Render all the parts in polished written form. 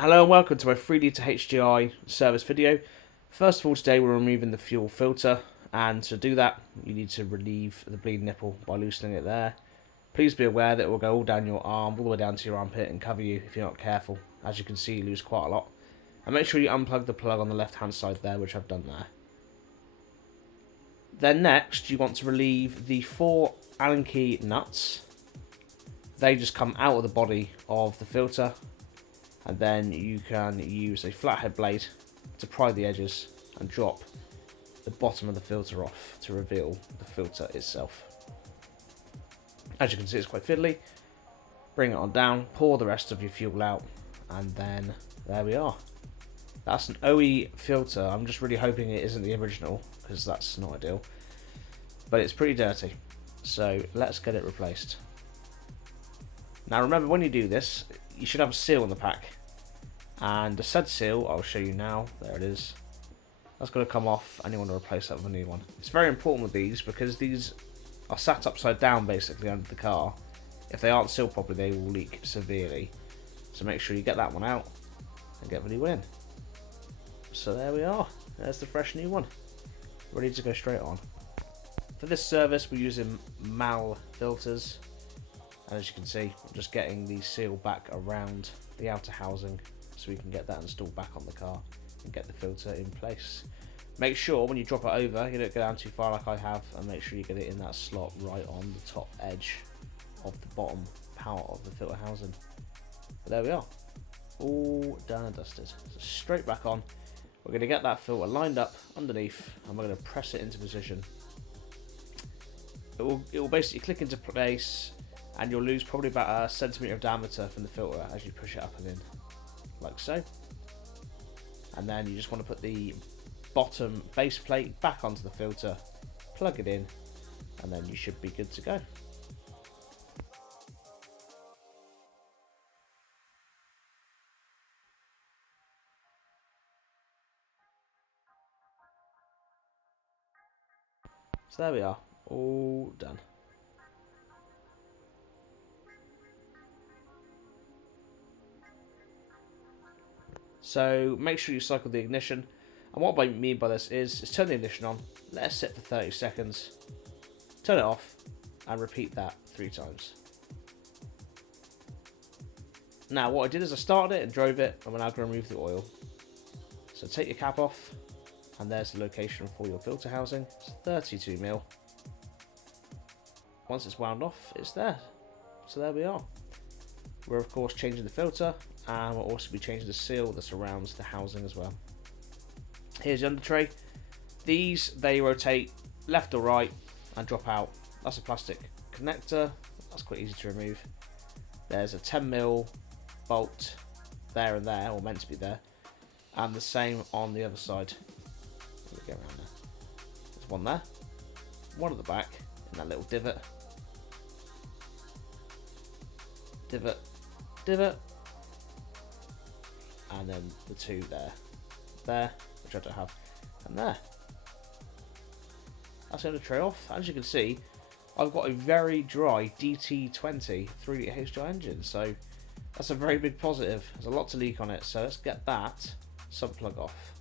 Hello and welcome to my 3-litre HDI service video. First of all, today we're removing the fuel filter, and to do that you need to relieve the bleed nipple by loosening it there. Please be aware that it will go all down your arm, all the way down to your armpit, and cover you if you're not careful. As you can see, you lose quite a lot. And make sure you unplug the plug on the left hand side there, which I've done there. Then next you want to relieve the 4 Allen key nuts. They just come out of the body of the filter. And then you can use a flathead blade to pry the edges and drop the bottom of the filter off to reveal the filter itself. As you can see, it's quite fiddly. Bring it on down, pour the rest of your fuel out, and then there we are. That's an OE filter. I'm just really hoping it isn't the original, because that's not ideal. But it's pretty dirty, so let's get it replaced. Now remember, when you do this, you should have a seal in the pack, and the said seal I'll show you now. There it is. That's going to come off, and you want to replace that with a new one. It's very important with these because these are sat upside down basically under the car. If they aren't sealed properly, they will leak severely, so make sure you get that one out and get the new one in. So there we are, there's the fresh new one, ready to go straight on. For this service we're using MAL filters. And as you can see, I'm just getting the seal back around the outer housing so we can get that installed back on the car and get the filter in place. Make sure when you drop it over, you don't go down too far like I have, and make sure you get it in that slot right on the top edge of the bottom part of the filter housing. But there we are, all done and dusted. So straight back on, we're going to get that filter lined up underneath, and we're going to press it into position. It will basically click into place, and you'll lose probably about a centimetre of diameter from the filter as you push it up and in, like so. And then you just want to put the bottom base plate back onto the filter, plug it in, and then you should be good to go. So there we are, all done. So make sure you cycle the ignition, and what I mean by this is turn the ignition on, let it sit for 30 seconds, turn it off, and repeat that 3 times. Now what I did is I started it and drove it, and we're now going to remove the oil. So take your cap off, and there's the location for your filter housing. It's 32mm. Once it's wound off, it's there. So there we are. We're of course changing the filter, and we'll also be changing the seal that surrounds the housing as well. Here's the under tray. These, they rotate left or right and drop out. That's a plastic connector, that's quite easy to remove. There's a 10mm bolt there and there, or meant to be there, and the same on the other side. Let me get around there. There's one there, one at the back in that little divot, divot, and then the 2 there, which I don't have, and there. That's going to tray off. As you can see, I've got a very dry DT20 3-litre HDI engine, so that's a very big positive. There's a lot to leak on it, so let's get that sub plug off.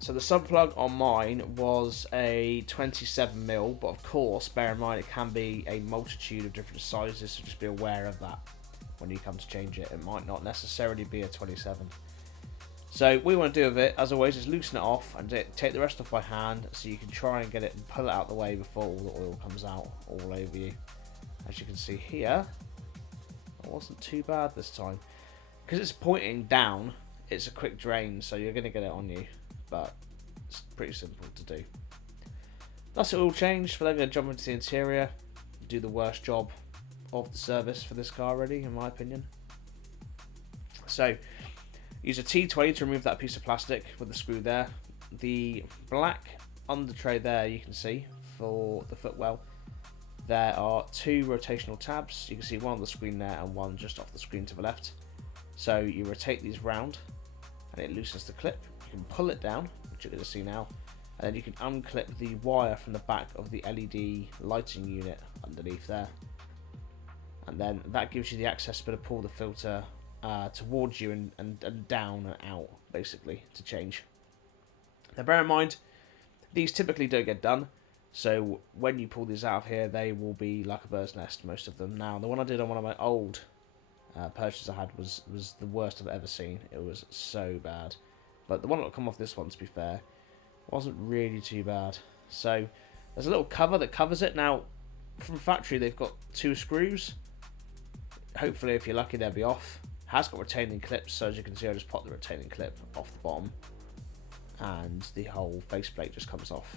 So the sub plug on mine was a 27mm, but of course bear in mind it can be a multitude of different sizes, so just be aware of that when you come to change it. It might not necessarily be a 27. So what we want to do with it, as always, is loosen it off and take the rest off by hand, so you can try and get it and pull it out of the way before all the oil comes out all over you. As you can see here, it wasn't too bad this time. Because it's pointing down, it's a quick drain, so you're going to get it on you. But it's pretty simple to do. That's it all changed. We're then going to jump into the interior, do the worst job of the service for this car already, in my opinion. So use a T20 to remove that piece of plastic with the screw there. The black under tray there, you can see for the footwell, there are 2 rotational tabs. You can see one on the screen there and one just off the screen to the left. So you rotate these round and it loosens the clip. You can pull it down, which you're going to see now, And then you can unclip the wire from the back of the LED lighting unit underneath there. And then that gives you the access to pull the filter towards you and down and out, basically, to change. Now bear in mind, these typically don't get done, so when you pull these out of here, they will be like a bird's nest, most of them. Now, the one I did on one of my old purchases I had was the worst I've ever seen. It was so bad. But the one that will come off this one, to be fair, wasn't really too bad. So there's a little cover that covers it. Now, from factory, they've got 2 screws. Hopefully, if you're lucky, they'll be off. It has got retaining clips, so as you can see, I just pop the retaining clip off the bottom, and the whole faceplate just comes off.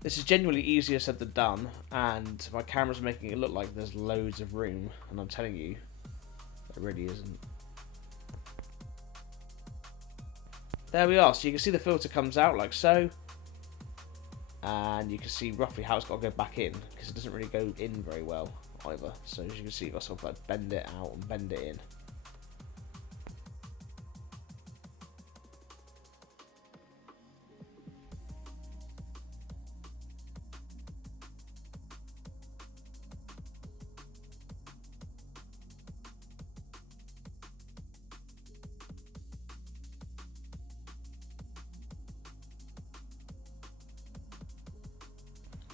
This is genuinely easier said than done, and my camera's making it look like there's loads of room, and I'm telling you, there really isn't. There we are, so you can see the filter comes out like so, and you can see roughly how it's got to go back in, because it doesn't really go in very well either. So as you can see, you've got to sort of like bend it out and bend it in.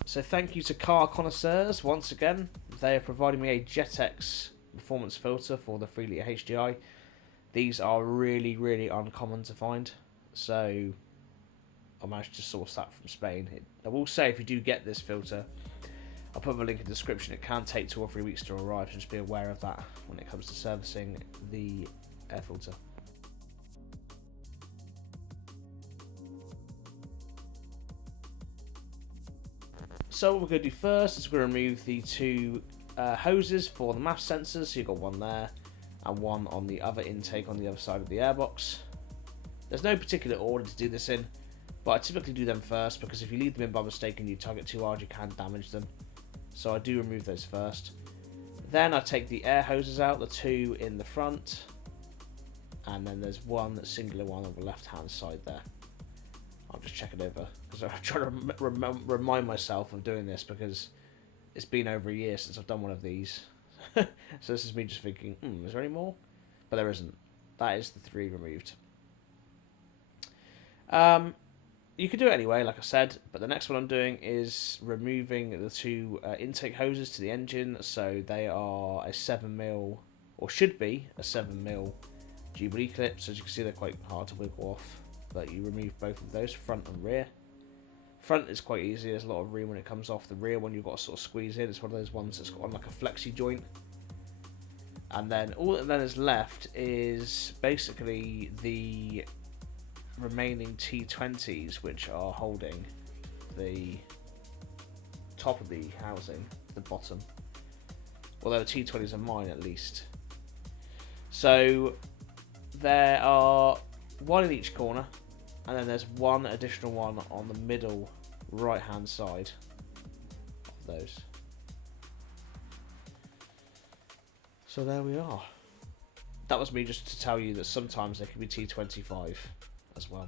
So thank you to car connoisseurs once again. They are providing me a Jetex performance filter for the 3 litre HDI. These are really, really uncommon to find, so I managed to source that from Spain. I will say, if you do get this filter, I'll put a link in the description. It can take 2 or 3 weeks to arrive, so just be aware of that when it comes to servicing the air filter. So what we're going to do first is we're going to remove the 2 hoses for the MAF sensors. So you've got one there and one on the other intake on the other side of the airbox. There's no particular order to do this in, but I typically do them first, because if you leave them in by mistake and you tug it too hard, you can damage them. So I do remove those first. Then I take the air hoses out, the 2 in the front, and then there's one singular one on the left hand side there. I'll just check it over, because I'm trying to remind myself of doing this, because it's been over a year since I've done one of these. So this is me just thinking, is there any more? But there isn't. That is the 3 removed. You could do it anyway, like I said, but the next one I'm doing is removing the 2 intake hoses to the engine. So they are a 7mm, or should be a 7mm Jubilee clips. As you can see, they're quite hard to wiggle off. But you remove both of those, front and rear. Front is quite easy, there's a lot of room when it comes off. The rear one you've got to sort of squeeze in. It's one of those ones that's got on like a flexi joint. And then all that then is left is basically the remaining T20s, which are holding the top of the housing, the bottom. Although the T20s are mine at least. So there are 1 in each corner, and then there's 1 additional one on the middle right hand side of those. So there we are. That was me just to tell you that sometimes they can be T25 as well.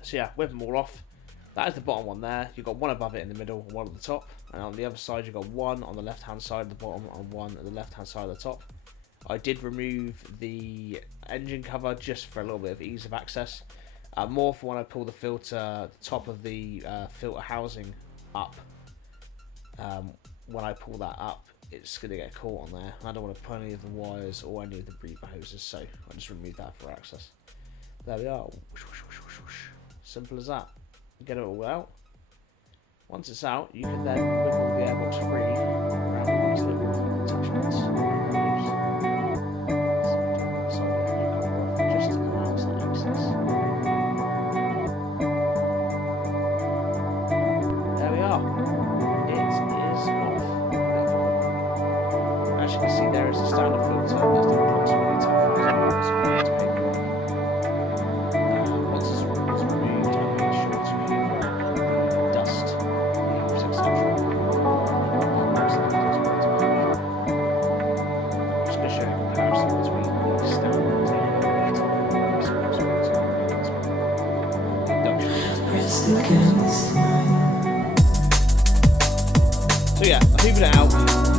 So yeah, whip them all off. That is the bottom one there. You've got 1 above it in the middle and 1 at the top, and on the other side you've got 1 on the left hand side of the bottom and 1 at the left hand side of the top. I did remove the engine cover just for a little bit of ease of access. More for when I pull the filter, the top of the filter housing up. When I pull that up, it's going to get caught on there. I don't want to put any of the wires or any of the breather hoses, so I just remove that for access. There we are. Simple as that. Get it all out. Once it's out, you can then wiggle the airbox free around these little attachments. There we are. It is off. As you can see, there is a standard filter. There's the approximately 10,000 once it's removed, I make sure to remove dust, leaves, etc. So yeah, I hoovered it out.